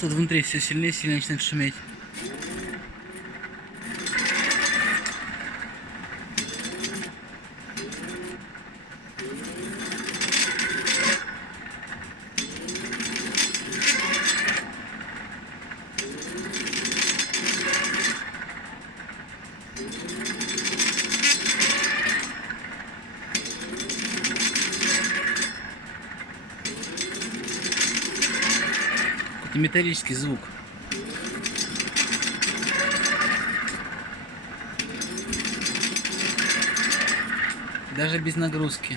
просто внутри все сильнее и сильнее начинает шуметь. Какой-то металлический звук. Даже без нагрузки.